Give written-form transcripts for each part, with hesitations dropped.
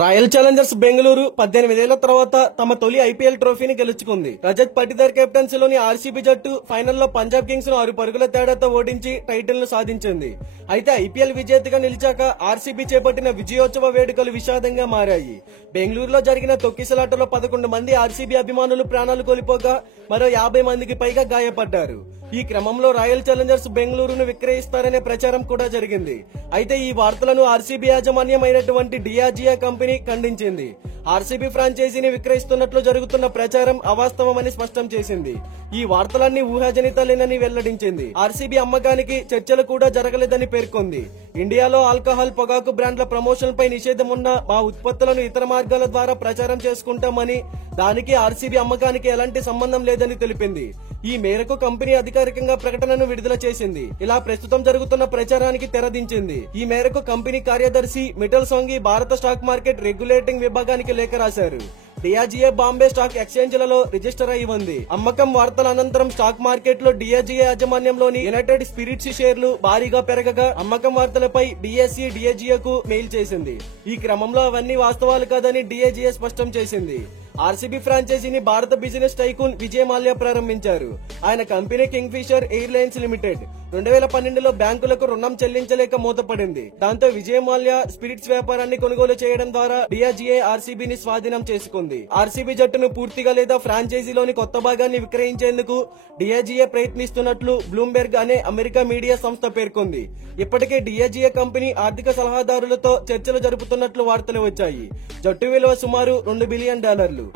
Royal Challengers Bengaluru 18 ఏళ్ల తర్వాత తమ తొలి ఐపీఎల్ ట్రోఫీని గెలుచుకుంది. రజత్ పటిదార్ కెప్టెన్సీలోని ఆర్సీబీ జట్టు ఫైనల్లో పంజాబ్ కింగ్స్ ను 6 పరుగుల తేడాతో ఓడించి టైటిల్ ను సాధించింది. అయితే ఐపీఎల్ విజేతగా నిలిచాక ఆర్సీబీ చేపట్టిన విజయోత్సవ వేడుకలు విషాదంగా మారాయి. బెంగళూరులో జరిగిన తొక్కిసలాటలో 11 మంది ఆర్సీబీ అభిమానులు ప్రాణాలు కోల్పోగా మరో 50 మందికి పైగా గాయపడ్డారు. ఈ క్రమంలో రాయల్ ఛాలెంజర్స్ బెంగళూరును విక్రయిస్తారనే ప్రచారం కూడా జరిగింది. అయితే ఈ వార్తలను ఆర్సీబీ యాజమాన్యం అయినటువంటి డిఆర్జీఏ కంపెనీ ఖండించింది. ఆర్సీబీ ఫ్రాంచైజీని విక్రయిస్తున్నట్లు జరుగుతున్న ప్రచారం అవాస్తవమని స్పష్టం చేసింది. ఈ వార్తలన్నీ ఊహాజనితాలేనని వెల్లడించింది. ఆర్సీబీ అమ్మకానికి చర్చలు కూడా జరగలేదని పేర్కొంది. ఇండియాలో ఆల్కహాల్, పొగాకు బ్రాండ్ల ప్రమోషన్ పై నిషేధం ఉన్న మా ఉత్పత్తులను ఇతర మార్గాల ద్వారా ప్రచారం చేసుకుంటామని, దానికి ఆర్సీబీ అమ్మకానికి ఎలాంటి సంబంధం లేదని తెలిపింది. ఈ మేరకు కంపెనీ అధికారికంగా ప్రకటనను విడుదల చేసింది. ఇలా ప్రస్తుతం జరుగుతున్న ప్రచారానికి తెరదించింది. ఈ మేరకు కంపెనీ కార్యదర్శి మిటల్ సోంగి భారత స్టాక్ మార్కెట్ రెగ్యులేటింగ్ విభాగానికి లేఖ రాశారు. డిఆర్జీఏ బాంబే స్టాక్ ఎక్స్చేంజ్లలో రిజిస్టర్ అయి ఉంది. అమ్మకం వార్తల అనంతరం స్టాక్ మార్కెట్ లో డిఆర్జీఏ యాజమాన్యంలోని యునైటెడ్ స్పిరిట్స్ షేర్లు భారీగా పెరగగా అమ్మకం వార్తలపై బీఎస్ఈ డిఆర్జీఏకు మెయిల్ చేసింది. ఈ క్రమంలో అవన్నీ వాస్తవాలు కాదని డిఆర్జీఏ స్పష్టం చేసింది. ఆర్సీబీ ఫ్రాంచైజీని భారత బిజినెస్ టైకూన్ విజయ్ మాల్యా ప్రారంభించారు. ఆయన company Kingfisher Airlines Limited 2012లో బ్యాంకులకు రుణం చెల్లించలేక మూతపడింది. దాంతో విజయ్ మాల్యా స్పిరిట్స్ వ్యాపారాన్ని కొనుగోలు చేయడం ద్వారా డిఆర్జీఏ ఆర్సీబీని స్వాధీనం చేసుకుంది. ఆర్సీబీ జట్టును పూర్తిగా లేదా ఫ్రాంచైజీలోని కొత్త భాగాన్ని విక్రయించేందుకు డిఆర్జీఏ ప్రయత్నిస్తున్నట్లు బ్లూంబెర్గ్ అనే అమెరికా మీడియా సంస్థ పేర్కొంది. ఇప్పటికే డిఆర్జీఏ కంపెనీ ఆర్థిక సలహాదారులతో చర్చలు జరుపుతున్నట్లు వార్తలు వచ్చాయి. జట్టు విలువ సుమారు $2 బిలియన్,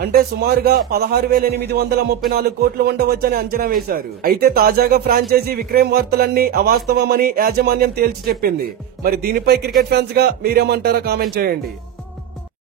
అంటే సుమారుగా 16,834 కోట్లు ఉండవచ్చని అంచనా వేశారు. అయితే తాజాగా ఫ్రాంచైజీ విక్రయం వార్తలన్నీ అవాస్తవమని యాజమాన్యం తేల్చి చెప్పింది. మరి దీనిపై క్రికెట్ ఫ్యాన్స్ గా మీరేమంటారో కామెంట్ చేయండి.